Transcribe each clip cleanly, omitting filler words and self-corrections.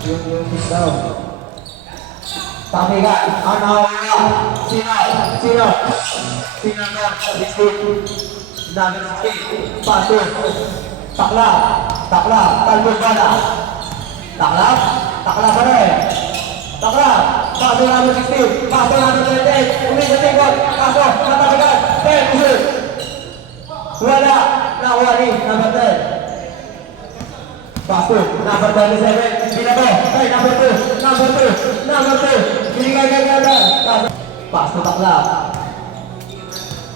Yung pistaw. Tapi ka, ano? Sino? Sino? Sino ka? 16. Number 16. Pasok. Takla. Takla. Talbog bola. Takla. Takla pa rin. Takla. Pasok number 16. Pasok number 28. Uli sa tingkot. Pasok. Natabigan. 10. Usul. Wala. Nakuha ni number 10. Pasok. Number 27. Binago. Hey, number 2. Number 2. Number 2. Binigay-gagala. Pasok takla.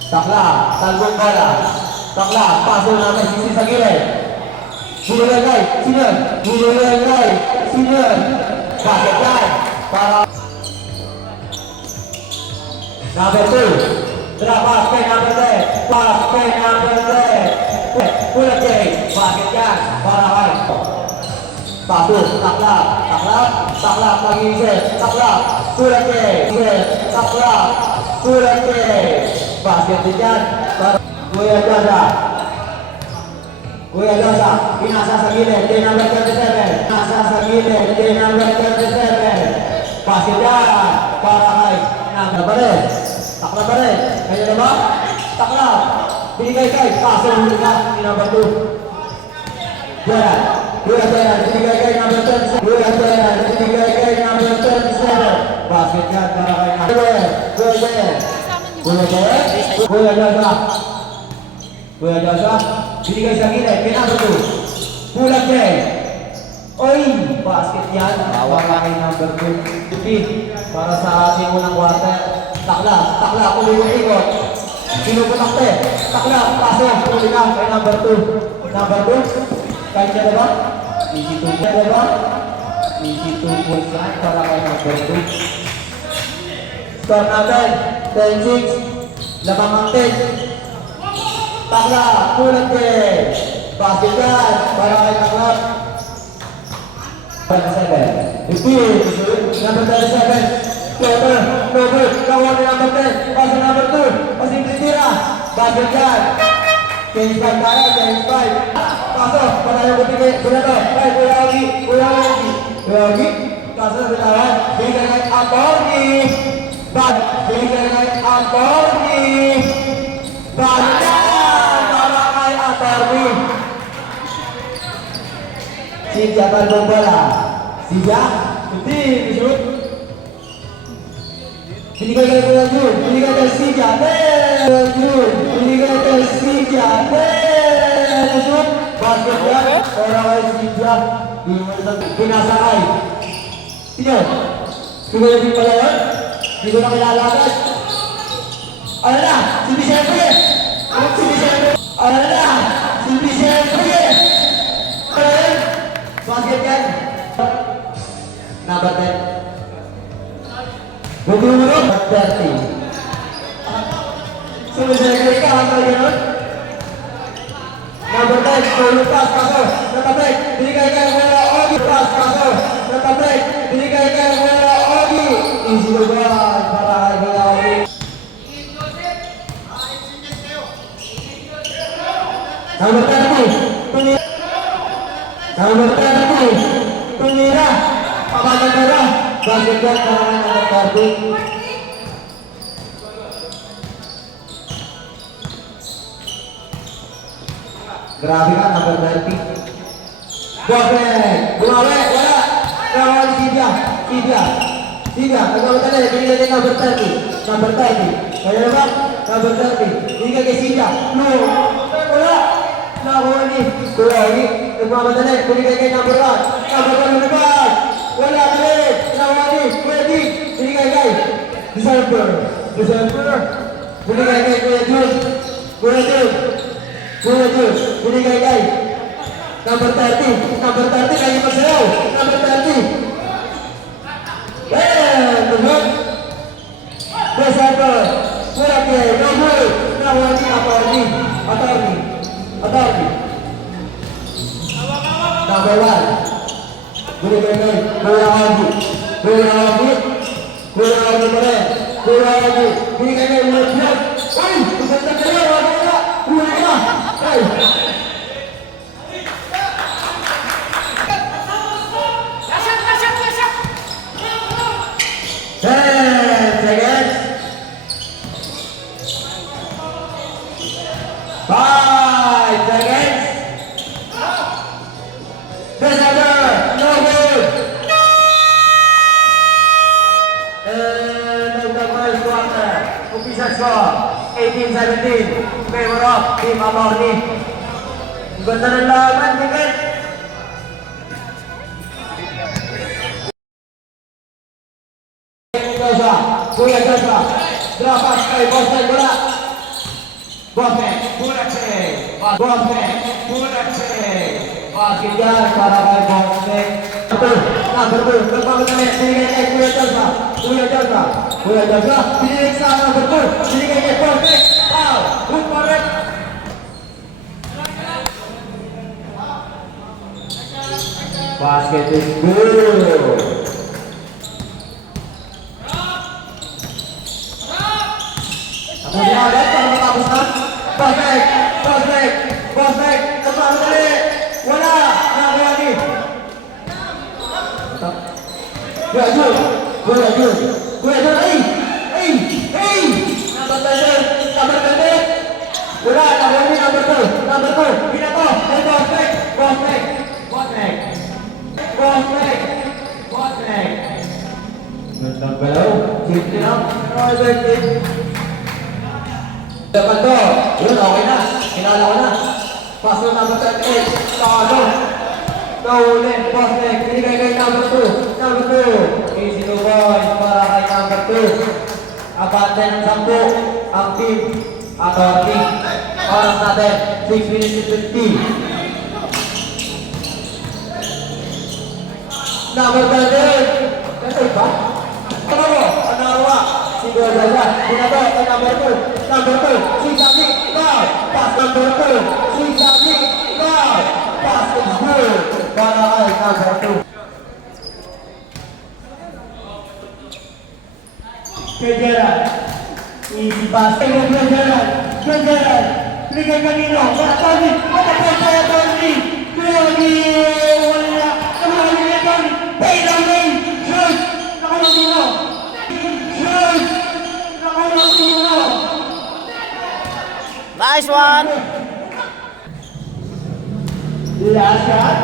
Takla. Talbog bola. Takla. Pasok number 16 sa gilid. Binigay. Sino? Binigay. Sino? Pasok yan. Para number 2. Pass kay number 10. Pass kay number 10. Pulat kay. Bakit yan? Para kay. Pasok. Takla. Takla. Takla. Pag-iisip. Takla. Pulat kay. Takla. Pulat kay. Basket din yan. Kuya Jaza. Kuya Jaza. Inasa sa gilid. Day number 37. Inasa sa gilid. Day number 37. Basket yan. Para kay. Takla pa rin. Takla pa rin. Kaya na ba? Takla. Binigay kay. Pasok huli ka. Number 2. Jaran. Kuya Jaran. Binigay kay number 37. Kuya Jaran. Binigay kay number 37. Basket yan. Para kay number 2. Kuya Jaran. Kuya Jaran. Kuya Jaza. Kuya Jaza. Binigay sa gilid. Kay number 2. Pulag din. Oy! Basket yan. Para kay number 2. Para sa ating unang quarter. Takla. Takla. Tuloy yung ikot. Pinuputakte. Takla. Pasok. Tuloy na kay number 2. Number 2. Kahit siya diba? Easy 2 points diba? Easy 2 points yan para kay number 2. Score natin. 10-6. Labang ang 10. Takla. Pulang din. Basket yan. Para kay Takla. 7. 15. Number 37. Clever. Clever. Kawan ni number 10. Pasok number 2. Pasing titira. Basket yan. Change 5 tayo. Change 5. Pasok. Patayo butigay. Sulato. Ay, Kuya Ogi. Kuya Ogi. Kuya Ogi. Pasok bitawan. Bigay kay Atorni. Bigay kay Atorni. Basket yan. Para kay Atorni. Sija Talbog bola. Sija. Hindi. Shoot. Binigay kay Kuya Jun. Binigay kay Sija. Kuya Jun. Binigay kay Sija. Shoot. Basket yan. Para kay Sija. Pinasakay. Sino? Kuya Jun pala yun? Hindi ko na kilala agad. Ano na? Si Vicente. Si Vicente. Ano na? Si Vicente. Basket yan. Number 10. Bumulong. 30. Sumisegay ka. Ang kaya nun? Number 10. Pulong pass. Pasok. Natabek. Binigay kay Kuya Ogi. Pass. Pasok. Natabek. Binigay kay Kuya Ogi. Easy to go. Para kay Kuya Ogi. Number 30. Number 30. Tumira. Pagkakagara. Basket yan para kay number 30. Grabe ka, number 30. Basket. Bumawi. Wala. Kawan Sibya. Sibya. Sibya. Nagkamatali. Binigay kay number 30. Number 30. Kaya na ba? Number 30. Binigay kay Sibya. No. Wala. Nakuha ni Kuya Ogi. Nagmamadali. Binigay kay number 1. Number 1 na ba? Wala ulit. Nakuha ni Kuya D. Binigay kay December. Binigay kay Kuya Jun. Kuya Jun. Binigay kay number 30. Number 30 kayo magsayaw. Number 30. Tunog. December. Kuya kay number. Nakuha ni Attorney. Number 1. Binigay kay Kuya Ogi. Kuya Ogi pa rin. Kuya Ogi. Binigay kay Kuya Ogi. Uy! Kusanta kayo! Wala ka! Huli ka! Ay! score, 18-17. Favor of Team Attorney. Ang ganda ng laban, Miguel. Kuya Joshua, drop pass kay Bosman, bola. Bosman, bola check. Bosman, bola check. Bakit yan para kay Bosman? Number 2, nagpapatali, binigay kay Kuya Joshua. Kuya Joshua, binigay sa number 2, binigay kay Bosman. Foul, good for it. Basket is good. Agad para matapos na. Bosmek, nagpapadali. Wala, nakakayani. Kuya Jun, ay! Nabantay din, wala, nakayani, number 2. Binato, ay Bosmek. Gandang galaw, simple lang. Dapat to, yun, okay na. Kinala ko na. Pass to number 38. Kaulit, Bosmek. Binigay kay number 2. Easy to boys para kay number 2. Abante ng 10. Ang team. Attorney. Oras natin, 6 minutes and 50. Number 38. Kasi ba? Ano mo? Anawa. Siguro dyan. Binato kay number 2. Si Sabi. Now. Pass number 2. Si Sabi. Now. Pass is good. Para kay number 2. Kay Gerald. Easy pass. Kay Gerald. Binigay kanino. Attorney. Matapos kay Attorney. Wala. Kamahali ni Attorney. Pay down lane. Shoot. Nakulang dito. Nice one! Last shot.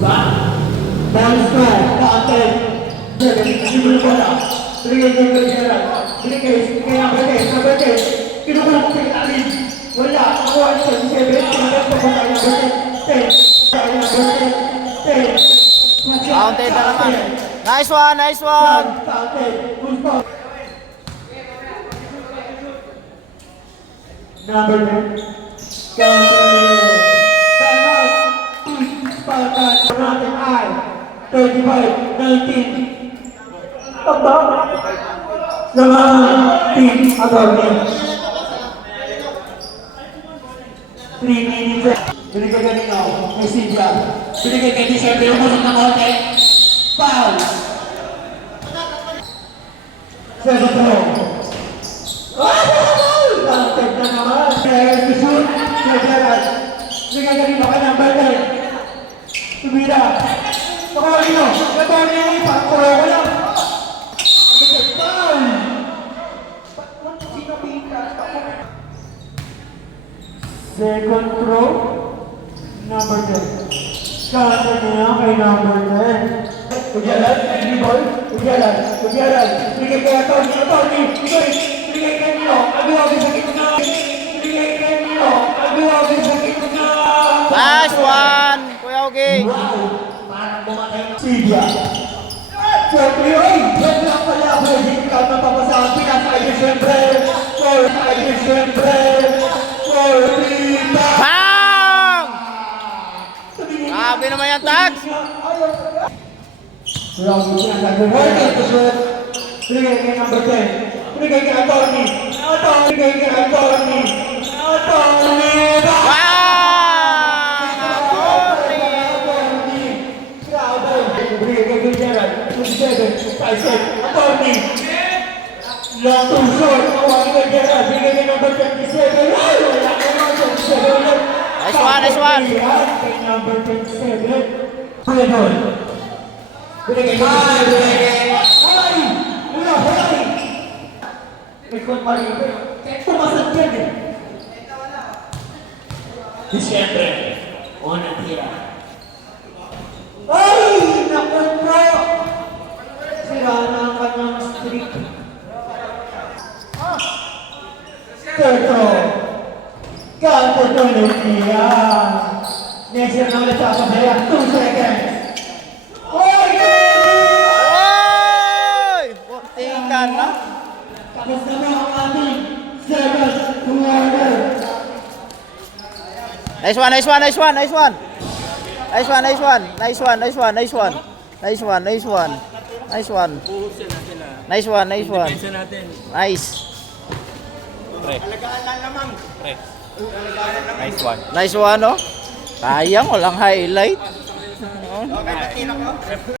Back. Ball score. Counted. Binigay bola. Binigay kay Gerald. Binigay number 10. Kinukulong ko kay Alin. Wala. Nakuha siya. 7. Kinagad ko kung tayo number 10. Counted na naman. Nice one! Number 10. Time out. Spartan. Natin ay 35-19. Aba. Naman. Team Attorney. 3 minutes. Binigay kanina ako. May Silvia. Binigay kay December. Umusok ng konti. Foul. Second row. Counted na naman. Shoot. Gerald. Binigay kanina kay number 10. Tumira. Pakarino. Nagpapalala yung ipa. Kuro ko lang. Foul. Second throw. Number 10. Counted na yan kay number 10. Ujalan, hindi ball. Ujalan. Binigay kay Attorney. Binigay kay Nino. Agawagin sa gitna. Nice one! Kuya Ogie! Wow! Parang bumatay ng Silvia. Siyempre, yan lang pala ako. Hindi ka napapasahan. Pinasay December. Bang! Grabe naman yan, Tags! Binigay kay number 10. Binigay kay Attorney. Wow! Binigay kay Gerald. 27. Attorney. Long too short. Awagi kay Gerald. Binigay kay number 27. Wala kay number 27. Nice one! Kay number 27. Puyadol. Binigay kay Hoy! Ikot Maribe. Pumasag yan eh. Disyembre. Unang tira. Ay! Naku po! Sira na ang kanyang streak. Yan. Next year naman sa Sabaya. 2 seconds. Oy! Oy! Puntikan na. Tapos na ba ang ating second quarter? Nice one, nice one, nice one, nice one. Nice one, nice one. Nice one, nice one, nice one. Nice one, nice one. Nice one. Nice one, nice one. Nice. Nice one. Nice one, no? Sayang, walang highlight.